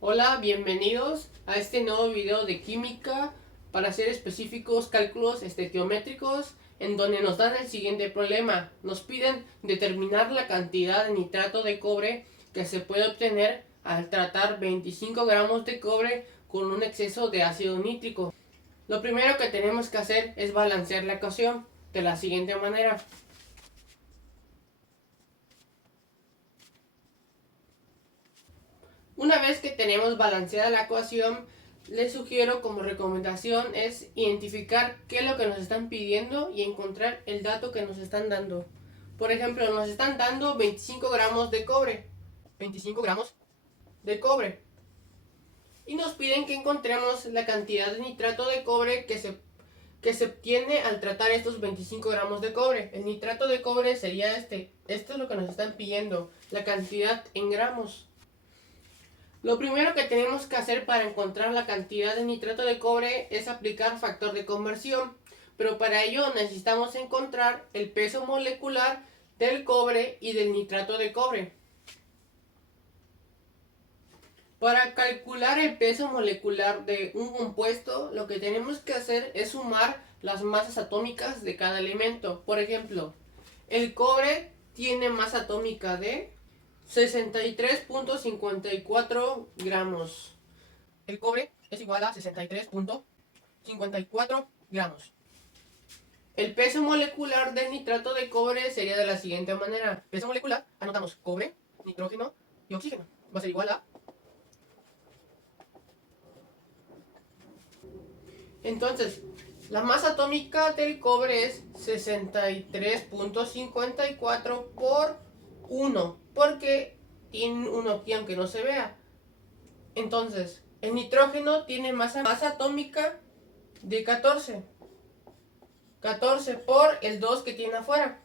Hola, bienvenidos a este nuevo video de química para hacer específicos cálculos estequiométricos en donde nos dan el siguiente problema. Nos piden determinar la cantidad de nitrato de cobre que se puede obtener al tratar 25 gramos de cobre con un exceso de ácido nítrico. Lo primero que tenemos que hacer es balancear la ecuación de la siguiente manera. Una vez que tenemos balanceada la ecuación, les sugiero como recomendación es identificar qué es lo que nos están pidiendo y encontrar el dato que nos están dando. Por ejemplo, nos están dando 25 gramos de cobre. 25 gramos de cobre. Y nos piden que encontremos la cantidad de nitrato de cobre que se obtiene al tratar estos 25 gramos de cobre. El nitrato de cobre sería este. Esto es lo que nos están pidiendo. La cantidad en gramos. Lo primero que tenemos que hacer para encontrar la cantidad de nitrato de cobre es aplicar factor de conversión, pero para ello necesitamos encontrar el peso molecular del cobre y del nitrato de cobre. Para calcular el peso molecular de un compuesto, lo que tenemos que hacer es sumar las masas atómicas de cada elemento. Por ejemplo, el cobre tiene masa atómica de 63.54 gramos. El cobre es igual a 63.54 gramos. El peso molecular del nitrato de cobre sería de la siguiente manera. Peso molecular, anotamos cobre, nitrógeno y oxígeno. Va a ser igual a... Entonces, la masa atómica del cobre es 63.54 por 1, porque tiene 1 aquí aunque no se vea. Entonces, el nitrógeno tiene masa atómica de 14. 14 por el 2 que tiene afuera.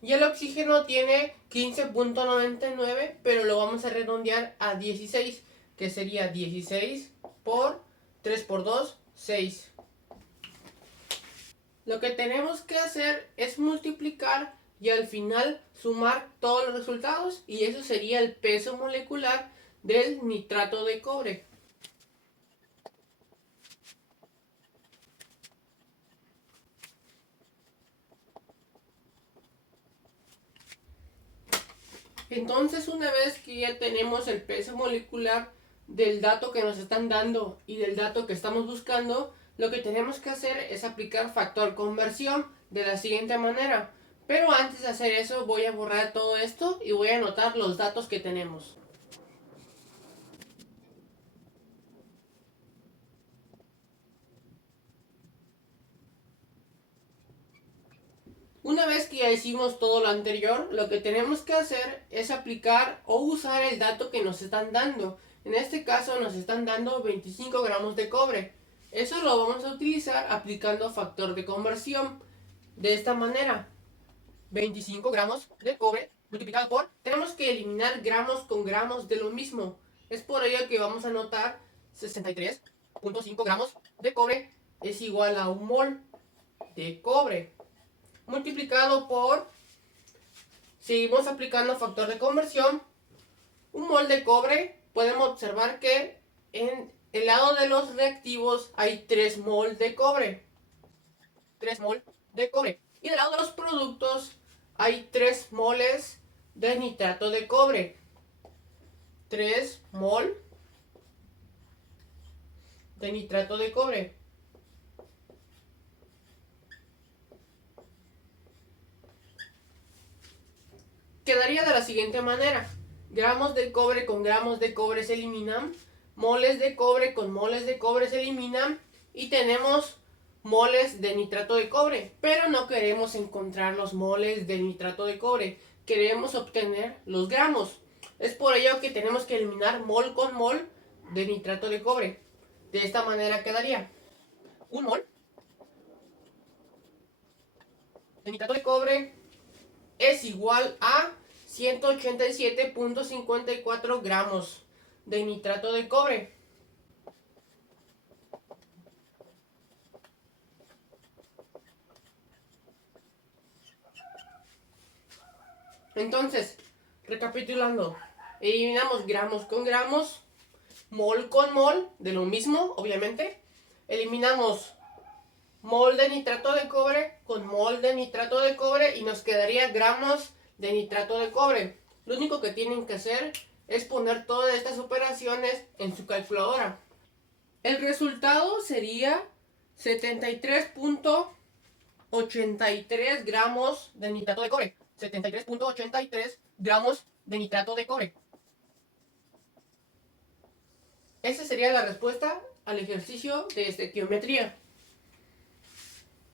Y el oxígeno tiene 15.99, pero lo vamos a redondear a 16, que sería 16 por 3 por 2, 6. Lo que tenemos que hacer es multiplicar y al final sumar todos los resultados, y eso sería el peso molecular del nitrato de cobre. Entonces, una vez que ya tenemos el peso molecular del dato que nos están dando y del dato que estamos buscando, lo que tenemos que hacer es aplicar factor conversión de la siguiente manera. Pero antes de hacer eso, voy a borrar todo esto y voy a anotar los datos que tenemos. Una vez que ya hicimos todo lo anterior, lo que tenemos que hacer es aplicar o usar el dato que nos están dando. En este caso nos están dando 25 gramos de cobre. Eso lo vamos a utilizar aplicando factor de conversión. De esta manera, 25 gramos de cobre multiplicado por... Tenemos que eliminar gramos con gramos de lo mismo. Es por ello que vamos a anotar 63.5 gramos de cobre es igual a un mol de cobre multiplicado por, seguimos aplicando factor de conversión, un mol de cobre. Podemos observar que en el lado de los reactivos hay 3 mol de cobre. 3 mol de cobre. Y del lado de los productos hay 3 moles de nitrato de cobre. 3 mol de nitrato de cobre. Quedaría de la siguiente manera. Gramos de cobre con gramos de cobre se eliminan. Moles de cobre con moles de cobre se eliminan. Y tenemos moles de nitrato de cobre. Pero no queremos encontrar los moles de nitrato de cobre. Queremos obtener los gramos. Es por ello que tenemos que eliminar mol con mol de nitrato de cobre. De esta manera quedaría un mol de nitrato de cobre es igual a 187.54 gramos de nitrato de cobre. Entonces, recapitulando, Eliminamos gramos con gramos, mol con mol, de lo mismo, obviamente. Eliminamos mol de nitrato de cobre con mol de nitrato de cobre y nos quedaría gramos de nitrato de cobre. Lo único que tienen que hacer es poner todas estas operaciones en su calculadora. El resultado sería 73.83 gramos de nitrato de cobre. 73.83 gramos de nitrato de cobre. Esa sería la respuesta al ejercicio de estequiometría.